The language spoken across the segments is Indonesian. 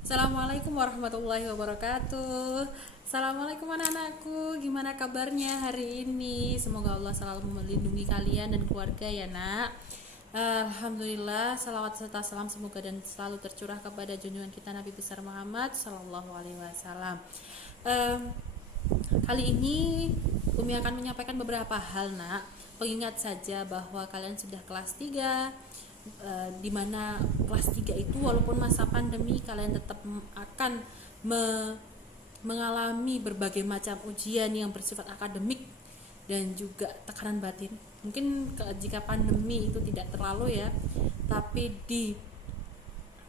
Assalamualaikum warahmatullahi wabarakatuh. Assalamualaikum anak-anakku, gimana kabarnya hari ini? Semoga Allah selalu melindungi kalian dan keluarga ya nak. Alhamdulillah, salawat serta salam semoga dan selalu tercurah kepada junjungan kita Nabi besar Muhammad Sallallahu Alaihi Wasallam. Kali ini Umi akan menyampaikan beberapa hal nak. Pengingat saja bahwa kalian sudah kelas 3, di mana kelas 3 itu walaupun masa pandemi kalian tetap akan mengalami berbagai macam ujian yang bersifat akademik dan juga tekanan batin. Mungkin jika pandemi itu tidak terlalu ya, tapi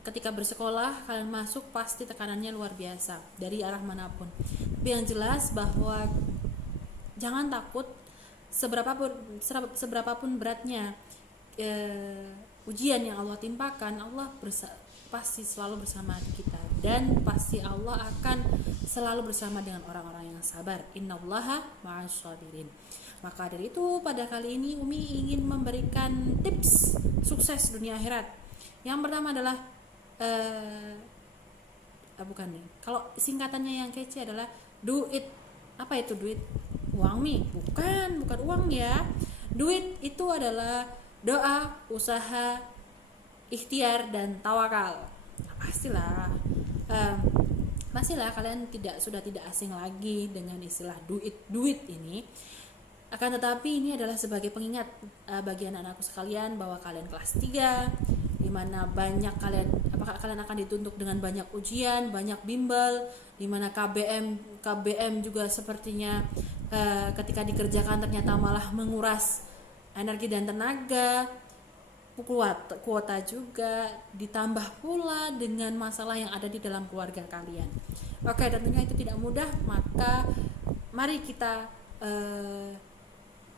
ketika bersekolah kalian masuk pasti tekanannya luar biasa dari arah manapun. Tapi yang jelas bahwa jangan takut, seberapapun beratnya ujian yang Allah timpakan, Allah pasti selalu bersama kita, dan pasti Allah akan selalu bersama dengan orang-orang yang sabar. Innallaha ma'asyabirin. Maka dari itu pada kali ini Umi ingin memberikan tips sukses dunia akhirat. Yang pertama adalah bukan nih. Kalau singkatannya yang kece adalah duit. Apa itu duit? Uang nih? Bukan uang ya. Duit itu adalah doa, usaha, ikhtiar dan tawakal. Pastilah kalian sudah tidak asing lagi dengan istilah duit ini. Akan tetapi ini adalah sebagai pengingat bagi anak-anakku sekalian bahwa kalian kelas 3, di mana apakah kalian akan dituntut dengan banyak ujian, banyak bimbel, di mana KBM juga sepertinya ketika dikerjakan ternyata malah menguras energi dan tenaga, kuota juga, ditambah pula dengan masalah yang ada di dalam keluarga kalian. Oke, tentunya itu tidak mudah, maka mari kita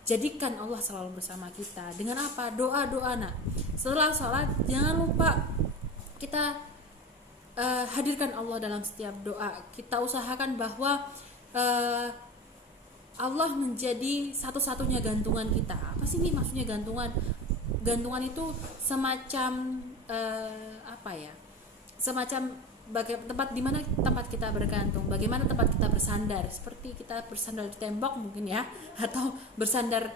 jadikan Allah selalu bersama kita. Dengan apa? Doa nak. Setelah sholat jangan lupa kita hadirkan Allah dalam setiap doa. Kita usahakan bahwa Allah menjadi satu-satunya gantungan kita. Apa sih nih maksudnya gantungan? Gantungan itu semacam semacam tempat di mana tempat kita bergantung, bagaimana tempat kita bersandar, seperti kita bersandar di tembok mungkin ya, atau bersandar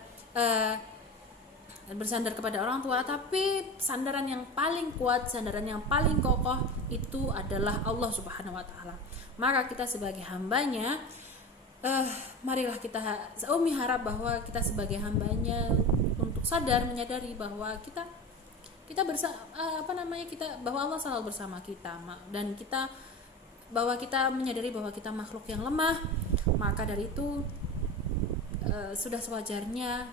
kepada orang tua. Tapi sandaran yang paling kuat, sandaran yang paling kokoh itu adalah Allah Subhanahu wa Ta'ala. Maka kita sebagai hambanya, marilah Umi harap bahwa kita sebagai hambanya untuk menyadari bahwa bahwa Allah selalu bersama kita, dan bahwa kita menyadari bahwa kita makhluk yang lemah. Maka dari itu sudah sewajarnya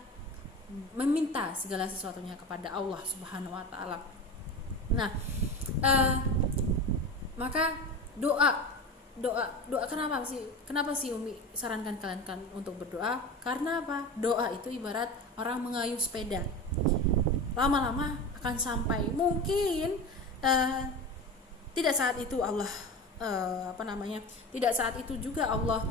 meminta segala sesuatunya kepada Allah Subhanahu wa Ta'ala. Nah, maka doa kenapa sih Umi sarankan kalian untuk berdoa? Karena apa? Doa itu ibarat orang mengayuh sepeda, lama-lama akan sampai. Mungkin tidak saat itu Allah tidak saat itu juga Allah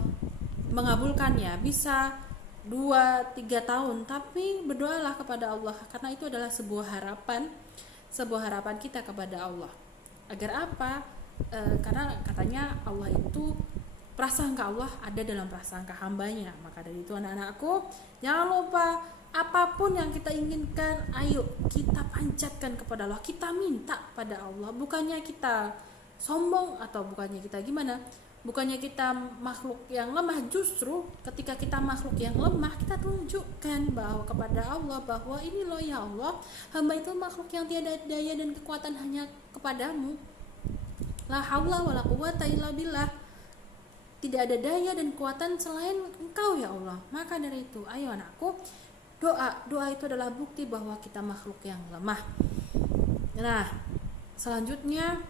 mengabulkannya, bisa 2-3 tahun, tapi berdoalah kepada Allah, karena itu adalah sebuah harapan kita kepada Allah. Agar apa? Karena katanya Allah itu, prasangka Allah ada dalam prasangka hambanya. Maka dari itu anak-anakku, jangan lupa apapun yang kita inginkan, ayo kita panjatkan kepada Allah, kita minta pada Allah. Bukannya kita sombong atau bukannya kita gimana, bukannya kita makhluk yang lemah. Justru ketika kita makhluk yang lemah, kita tunjukkan bahwa kepada Allah bahwa ini loh ya Allah, hamba itu makhluk yang tiada daya dan kekuatan hanya kepadamu. La haula wala quwata illa billah. Tidak ada daya dan kekuatan selain Engkau ya Allah. Maka dari itu, ayo anakku, doa itu adalah bukti bahwa kita makhluk yang lemah. Nah, selanjutnya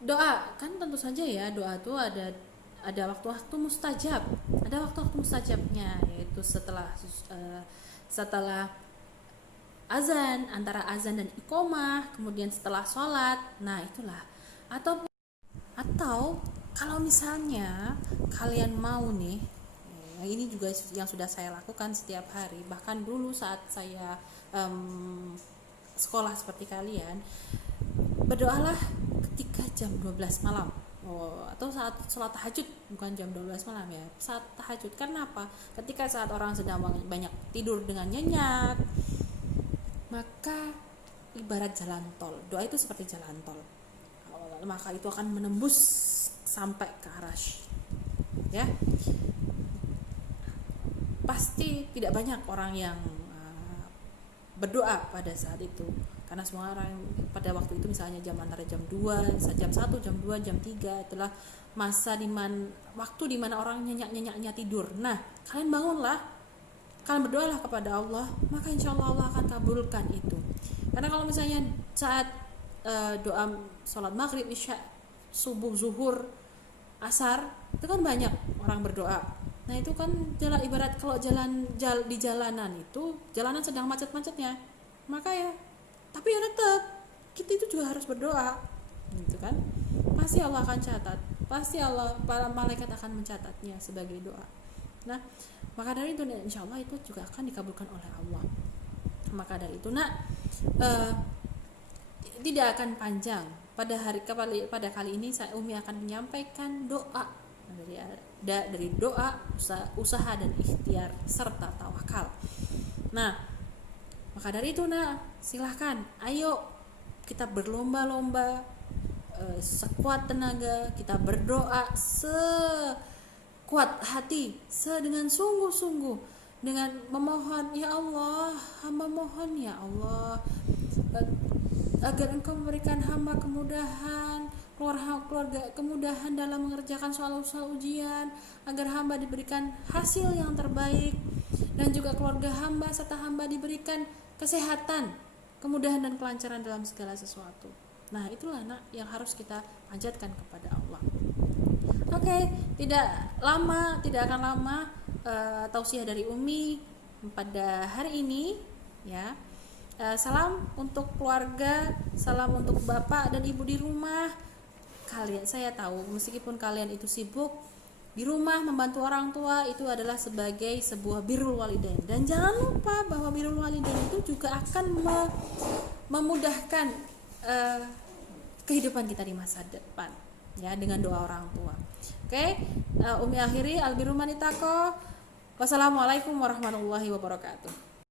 doa kan tentu saja ya, doa itu ada waktu-waktu mustajab. Ada waktu-waktu mustajabnya, yaitu setelah azan, antara azan dan iqomah, kemudian setelah sholat. Nah itulah. Atau kalau misalnya kalian mau nih, ini juga yang sudah saya lakukan setiap hari, bahkan dulu saat saya sekolah seperti kalian, berdoalah ketika jam 12 malam. Atau saat sholat tahajud, bukan jam 12 malam ya, saat tahajud. Karena apa? Ketika saat orang sedang banyak tidur dengan nyenyak, maka ibarat jalan tol. Doa itu seperti jalan tol, maka itu akan menembus sampai ke arasy. Ya, pasti tidak banyak orang yang berdoa pada saat itu, karena semua orang pada waktu itu misalnya antara jam 2, jam 1, jam 2, jam 3 itulah masa waktu dimana orang nyenyak-nyenyaknya tidur. Nah, kalian bangunlah, kalian berdoalah kepada Allah, maka insya Allah Allah akan kabulkan itu. Karena kalau misalnya saat doa sholat maghrib, isya, subuh, zuhur, asar, itu kan banyak orang berdoa. Nah itu kan ibarat kalau di jalanan itu, jalanan sedang macet-macetnya, maka ya, tapi ya tetap kita itu juga harus berdoa, gitu kan? Pasti Allah akan catat, pasti para malaikat akan mencatatnya sebagai doa. Nah, maka dari itu insya Allah itu juga akan dikabulkan oleh Allah. Maka dari itu tidak akan panjang. Pada kali ini Umi akan menyampaikan doa dari doa, usaha dan ikhtiar serta tawakal. Nah, maka dari itu silahkan, ayo kita berlomba-lomba, sekuat tenaga kita berdoa, sekuat hati, dengan sungguh-sungguh, dengan memohon, ya Allah, hamba mohon ya Allah, agar Engkau memberikan hamba kemudahan, keluarga kemudahan dalam mengerjakan soal-soal ujian, agar hamba diberikan hasil yang terbaik, dan juga keluarga hamba serta hamba diberikan kesehatan, kemudahan dan kelancaran dalam segala sesuatu. Nah, itulah yang harus kita panjatkan kepada Allah. Oke, tidak akan lama tausiah dari Umi pada hari ini ya. Salam untuk keluarga, salam untuk bapak dan ibu di rumah. Saya tahu meskipun kalian itu sibuk di rumah membantu orang tua, itu adalah sebagai sebuah birrul walidain. Dan jangan lupa bahwa birrul walidain itu juga akan memudahkan kehidupan kita di masa depan ya, dengan doa orang tua. Oke, Umi akhiri, albirru manitaqo. Wassalamualaikum warahmatullahi wabarakatuh.